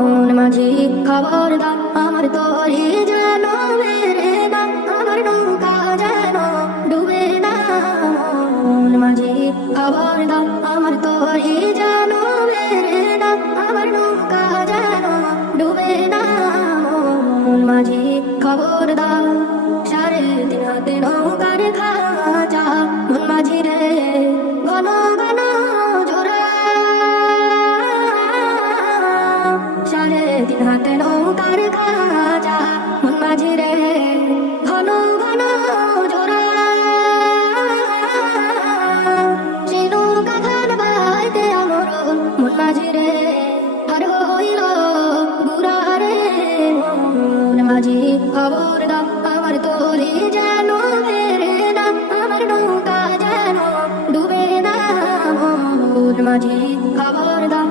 মন মাঝি খবরদার আমার তরি যেন মেরে না, আমার নৌকা যেন ডুবে না। মন মাঝি খবরদার আমার তরি যেন মেরে না, আমার নৌকা যেন ডুবে না। মন মাঝি খবরদার, 3.5 হাতে নৌকার খাঁচা, মন মাঝি রে ঘন ঘন ঝোরা। 3.5 হাতে নৌকার খাঁচা, মন মাঝি রে ঘন ঘন ঝোরা। সেই নৌকা খান বাইতে আমর মন মাঝি রে আর হইল বুড়া রে। মন মাঝি খবরদার আমার তরি যেন মেরে না, আমার নৌকা যেন ডুবে না। মন মাঝি খবরদার।